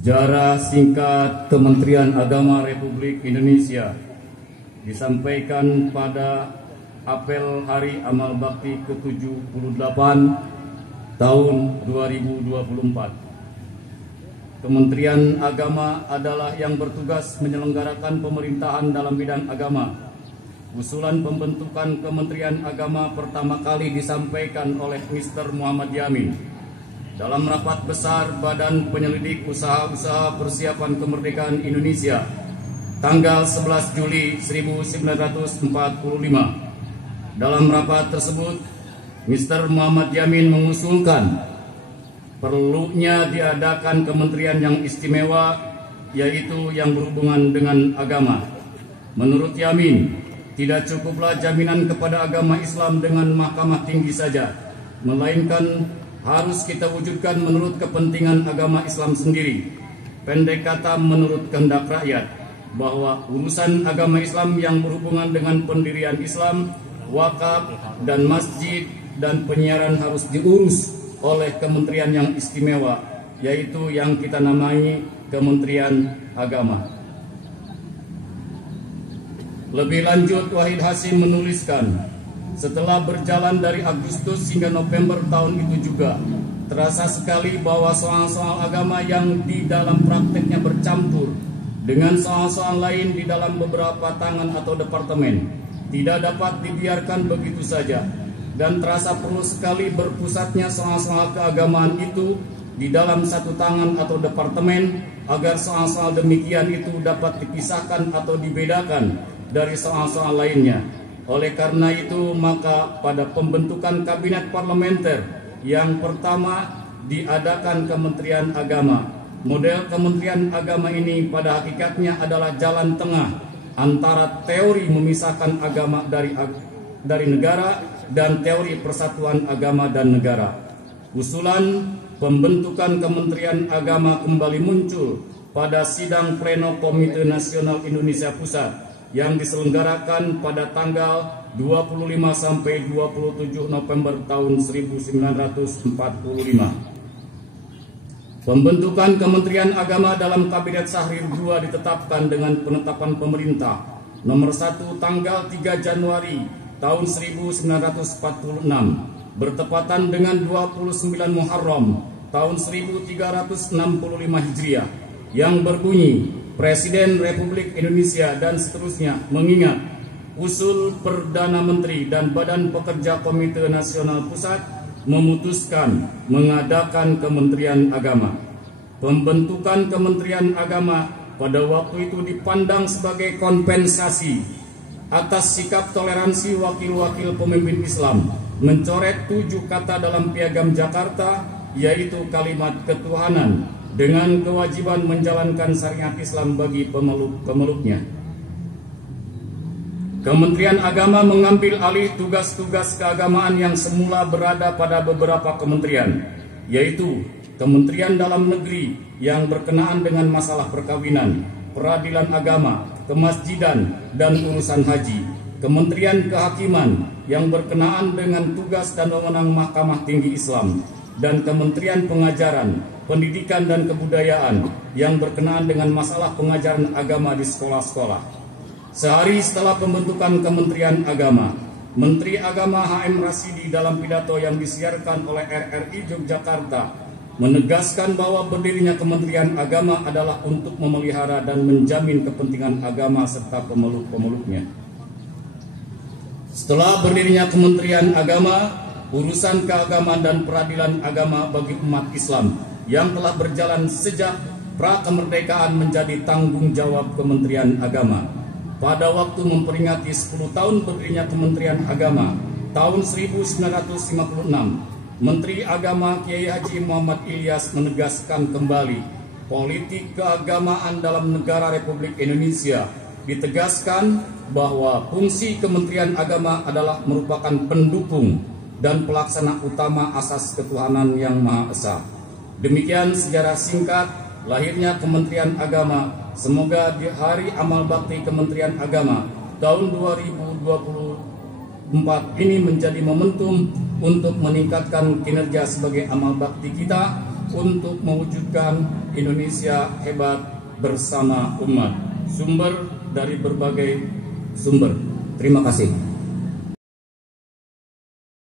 Sejarah singkat Kementerian Agama Republik Indonesia disampaikan pada apel Hari Amal Bakti ke-78 tahun 2024. Kementerian Agama adalah yang bertugas menyelenggarakan pemerintahan dalam bidang agama. Usulan pembentukan Kementerian Agama pertama kali disampaikan oleh Mr. Muhammad Yamin dalam rapat besar Badan Penyelidik Usaha-Usaha Persiapan Kemerdekaan Indonesia tanggal 11 Juli 1945. Dalam rapat tersebut, Mr. Muhammad Yamin mengusulkan perlunya diadakan kementerian yang istimewa, yaitu yang berhubungan dengan agama. Menurut Yamin, tidak cukuplah jaminan kepada agama Islam dengan mahkamah tinggi saja, melainkan harus kita wujudkan menurut kepentingan agama Islam sendiri. Pendek kata, menurut kehendak rakyat, bahwa urusan agama Islam yang berhubungan dengan pendirian Islam, wakaf, dan masjid, dan penyiaran harus diurus oleh kementerian yang istimewa, yaitu yang kita namai Kementerian Agama. Lebih lanjut, Wahid Hasim menuliskan, setelah berjalan dari Agustus hingga November tahun itu juga, terasa sekali bahwa soal-soal agama yang di dalam prakteknya bercampur dengan soal-soal lain di dalam beberapa tangan atau departemen tidak dapat dibiarkan begitu saja, dan terasa perlu sekali berpusatnya soal-soal keagamaan itu di dalam satu tangan atau departemen agar soal-soal demikian itu dapat dipisahkan atau dibedakan dari soal-soal lainnya. Oleh karena itu, maka pada pembentukan kabinet parlementer yang pertama diadakan Kementerian Agama. Model Kementerian Agama ini pada hakikatnya adalah jalan tengah antara teori memisahkan agama dari negara dan teori persatuan agama dan negara. Usulan pembentukan Kementerian Agama kembali muncul pada sidang pleno Komite Nasional Indonesia Pusat yang diselenggarakan pada tanggal 25 sampai 27 November tahun 1945. Pembentukan Kementerian Agama dalam Kabinet Syahrir II ditetapkan dengan penetapan pemerintah nomor 1 tanggal 3 Januari tahun 1946 bertepatan dengan 29 Muharram tahun 1365 Hijriah yang berbunyi, Presiden Republik Indonesia dan seterusnya mengingat usul Perdana Menteri dan Badan Pekerja Komite Nasional Pusat memutuskan mengadakan Kementerian Agama. Pembentukan Kementerian Agama pada waktu itu dipandang sebagai kompensasi atas sikap toleransi wakil-wakil pemimpin Islam mencoret 7 kata dalam Piagam Jakarta, yaitu kalimat ketuhanan dengan kewajiban menjalankan syariat Islam bagi pemeluk-pemeluknya. Kementerian Agama mengambil alih tugas-tugas keagamaan yang semula berada pada beberapa kementerian, yaitu Kementerian Dalam Negeri yang berkenaan dengan masalah perkawinan, peradilan agama, kemasjidan, dan urusan haji, Kementerian Kehakiman yang berkenaan dengan tugas dan wewenang Mahkamah Tinggi Islam, dan Kementerian Pengajaran, Pendidikan dan Kebudayaan yang berkenaan dengan masalah pengajaran agama di sekolah-sekolah. Sehari setelah pembentukan Kementerian Agama, Menteri Agama H.M. Rasidi dalam pidato yang disiarkan oleh RRI Yogyakarta menegaskan bahwa berdirinya Kementerian Agama adalah untuk memelihara dan menjamin kepentingan agama serta pemeluk-pemeluknya. Setelah berdirinya Kementerian Agama, urusan keagamaan dan peradilan agama bagi umat Islam yang telah berjalan sejak pra-kemerdekaan menjadi tanggung jawab Kementerian Agama. Pada waktu memperingati 10 tahun berdirinya Kementerian Agama tahun 1956, Menteri Agama Kiai Haji Muhammad Ilyas menegaskan kembali politik keagamaan dalam negara Republik Indonesia. Ditegaskan bahwa fungsi Kementerian Agama adalah merupakan pendukung dan pelaksana utama asas ketuhanan yang Maha Esa. Demikian sejarah singkat lahirnya Kementerian Agama. Semoga di Hari Amal Bakti Kementerian Agama tahun 2024 ini menjadi momentum untuk meningkatkan kinerja sebagai amal bakti kita untuk mewujudkan Indonesia hebat bersama umat. Sumber dari berbagai sumber. Terima kasih.